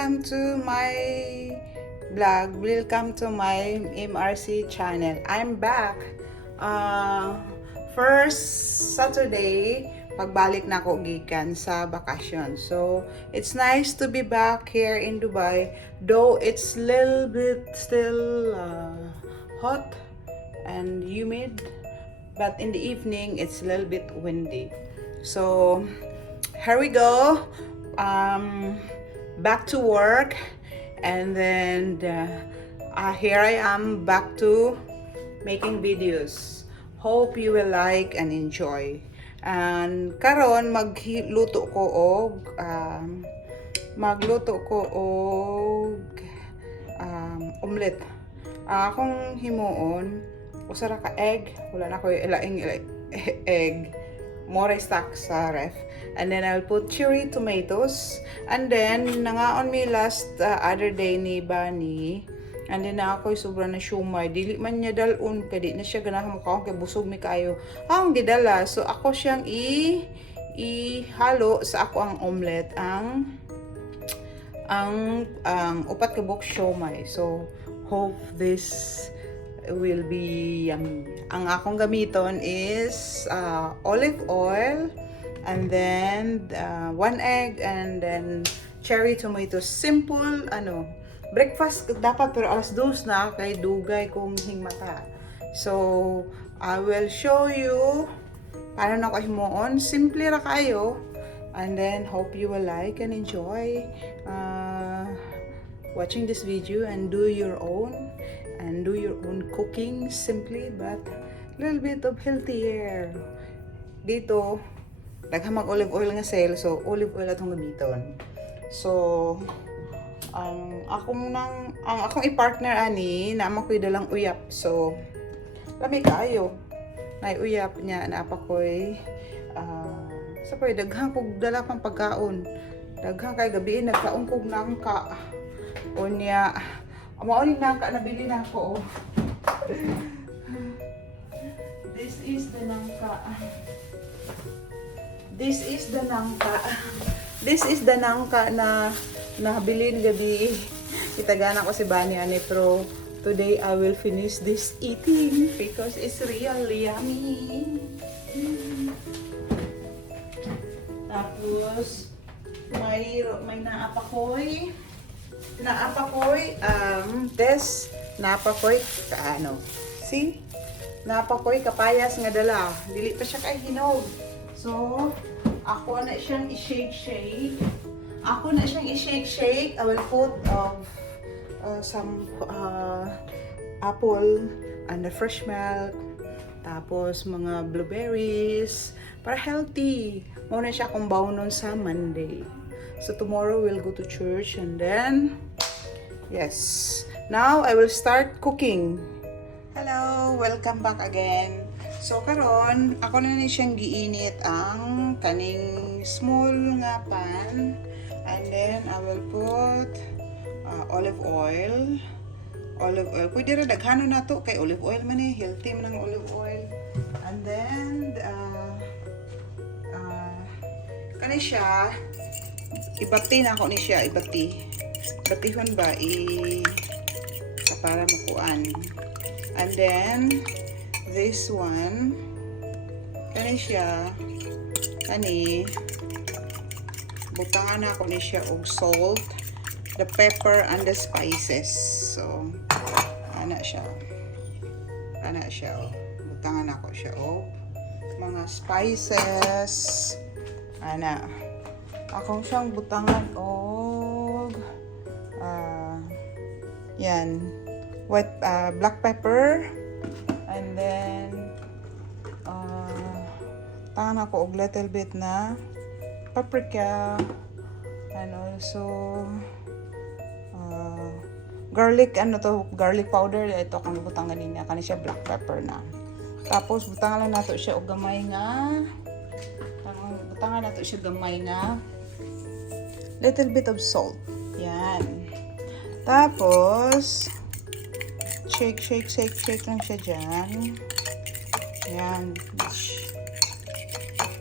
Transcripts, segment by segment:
welcome to my vlog. Welcome to my MRC channel. I'm back. First Saturday, pagbalik na ako gikan sa bakasyon. So, it's nice to be back here in Dubai. Though it's little bit still hot and humid, but in the evening, it's a little bit windy. So, here we go. Back to work, and then here I am back to making videos. Hope you will like and enjoy. And karon magluto ko og omelet. Akong himuon usara ka egg, wala na ko ilaing egg. More stock sa ref. And then I'll put cherry tomatoes. And then, nangaon mi last other day ni Bani. And then na ako'y sobra na siumay. Dili man niya dalun. Kaya di na siya ganahan makaon. Kaya busog mi kayo. Ang gidala. So, ako siyang ihalo sa ako ang omelet. Ang upat ka buok siomay. So, hope this will be yummy. Ang akong gamiton is olive oil, and then 1 egg, and then cherry tomatoes. Simple breakfast dapat, pero alas 2 na kay dugay kong hingmata. So I will show you paano na ko himuon. Simple ra kayo, and then hope you will like and enjoy watching this video and do your own cooking, simply but a little bit of healthier. Dito daghang mag olive oil nga sale, so olive oil atong gamiton. So ang akong i-partner ani na makoy dalang uyap. So lami kaayo na uyap niya na pa koy sa koy daghang kog dala pang pagkaon. Daghang kay gabi nagkaon kog nangka. Unya mao ni nangka nabili na ako. This is the nangka. This is the nangka na nabili gabi. Itagana ko si Bani ani, pero today I will finish this eating because it's really yummy. Tapos may naapakoy see? Napakoy kapayas nga dala. Dili pa siya kay hinog. So, ako na siyang i-shake. I will put some apple and the fresh milk. Tapos mga blueberries para healthy. Muna siya kung bawon sa Monday. So tomorrow we'll go to church, and then yes. Now I will start cooking. Hello, welcome back again. So karon ako na ni siyang giinit ang kaning small nga pan, and then I will put olive oil. Pwede ra daghano na to kay olive oil man healthy man ang olive oil. And then kani siya ibati na ako ni siya, batihon ba para makuan. And then this one kani siya butangan na ako ni siya og salt, the pepper and the spices. So ana siya butangan ako siya og mga spices. Ana akong siyang butangan og yan white black pepper, and then tangan ako og little bit na paprika, and also garlic garlic powder. Ito kang butangan niya kani siya black pepper na. Tapos butangan lang nato siya og gamay nga little bit of salt. Yan. Tapos shake lang siya dyan. Yan.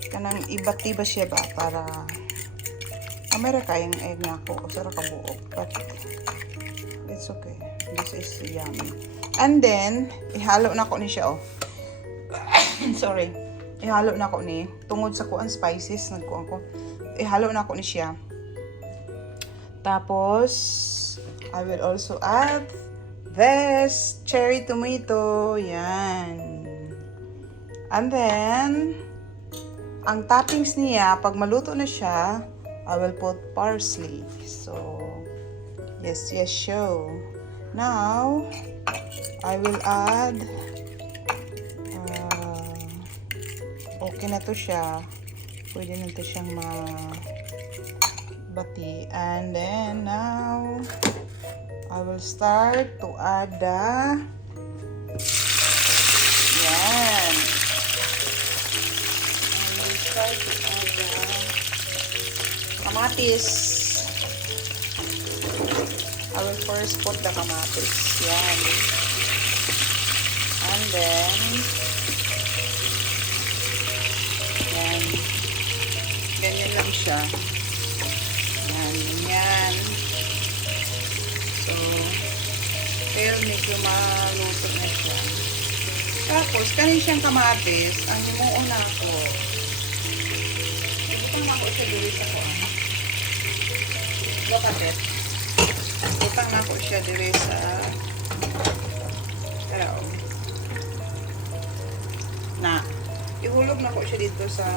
Kanang ibat-iba siya ba para Amerika yung egg na ako. Sarap ka buo. But, it's okay. This is yummy. And then, ihalo na ko ni siya, oh. Sorry. Ihalo na ko ni. Tungod sa kuan spices, nagkuhan ko. Ihalo na ko ni siya. Tapos, I will also add this cherry tomato. Yan. And then, ang toppings niya, pag maluto na siya, I will put parsley. So, yes, show. Now, I will add, okay na to siya. Pwede na to siyang bati. And then, now, I will start to add the, yan. I will start to add the kamatis. I will first put the kamatis. Yan. And then, yan. Ganyan lang siya. Yan, yan. So, kaya medyo maluto na siya. Tapos, kanin siyang kamatis, ang himuon na ako. Ibutang na ako siya dili sa ko. Look at it. Ibutang na ako siya dili sa na. Ihulog na ko siya dito sa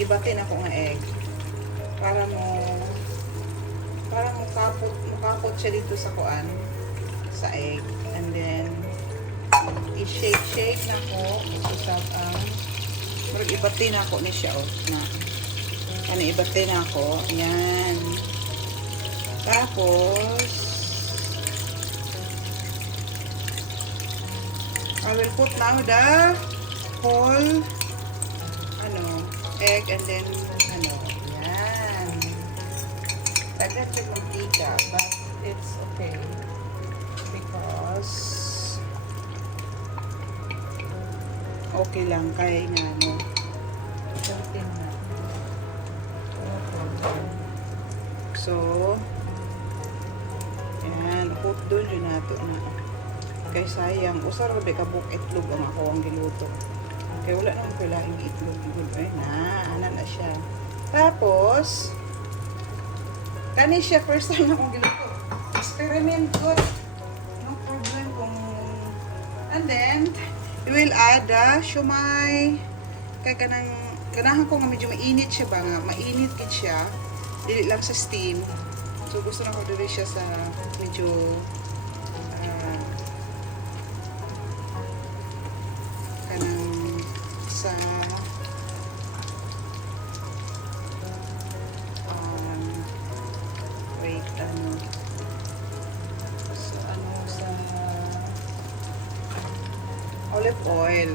ibatin ako nga egg. Para mukapot siya dito sa kuan sa egg. And then i-shake na ko usab ang ibatin ako ni siya, oh, na ano, ibatin ako. Yan. Tapos I will put now the whole egg, and then yan. Tagat yung mantika, but it's okay because okay lang kaya nga something na. So yan, put doon yun nato na. Kay sayang, usar rabi kabuk itlog ang ako ang giluto. Kaya wala naman ko laing itlog. Ay na na siya. Tapos, kani siya first time na akong giluto. Experiment good. No problem kung... And then, we will add the shumai. Kaya ganahan ko nga medyo mainit siya ba nga. Mainit kit siya. Dili lang sa steam. So, gusto na ko dili siya sa medyo... sa wait, sa olive oil,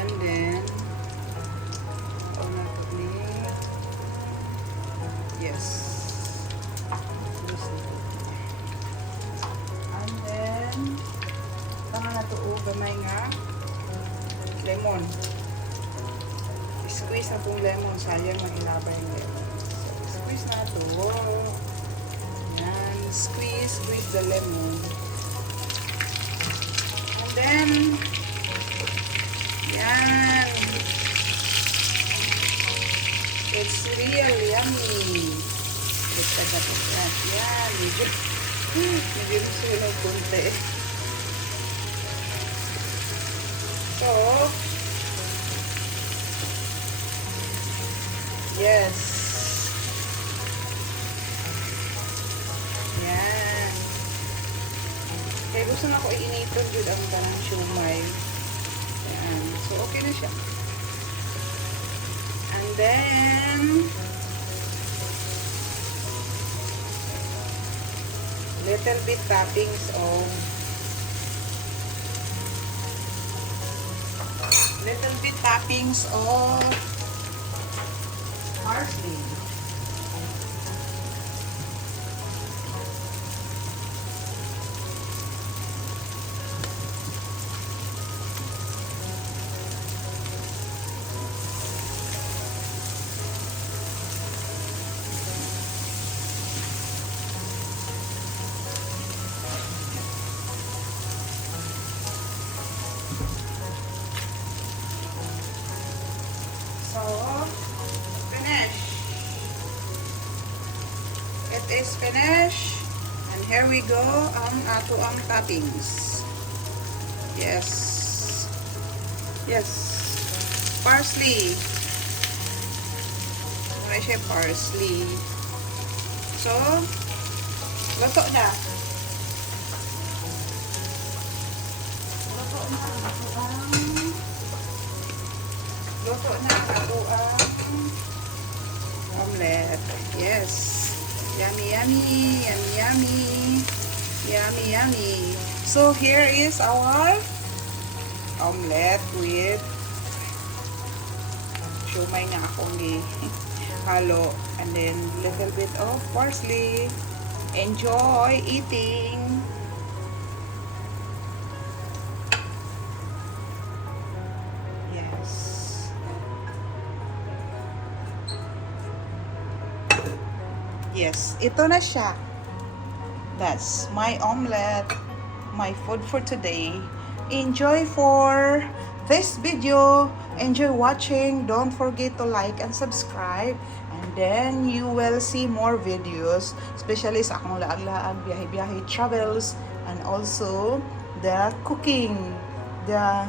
and then yes, and then tama na to gamay nga lemon. Squeeze na pong lemon. Sayang mag-ilabay yung lemon. So, squeeze na ito. Yan. Squeeze the lemon. And then, yan. It's real yummy. Yan. Yan. Medyo sunog kunti. So, yes. Yan. Kaya gusto na ko iiniton yun ang parang shumai. Yan. So, okay na siya. And then, little bit toppings of parsley. is finished. And here we go ang ato ang toppings. Yes. Yes. Parsley. Wala siya parsley. So, luto na. Luto na ato ang omelette. Yes. Yummy, yummy, yummy, yummy, yummy, yummy. So here is our omelette with siomay na akong halo, and then little bit of parsley. Enjoy eating. Yes. Yes, ito na siya. That's my omelette, my food for today. Enjoy for this video. Enjoy watching. Don't forget to like and subscribe. And then you will see more videos, especially sa akong laag-laag, biyahe-biyahe travels, and also the cooking, the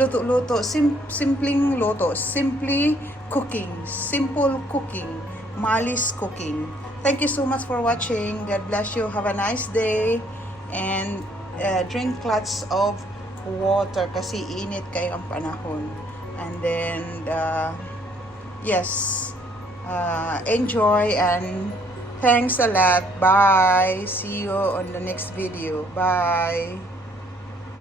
luto-luto, simpleng luto, simply cooking, simple cooking, malis cooking. Thank you so much for watching. God bless you. Have a nice day. And drink lots of water kasi init kayo ang panahon. And then, yes, enjoy and thanks a lot. Bye. See you on the next video. Bye.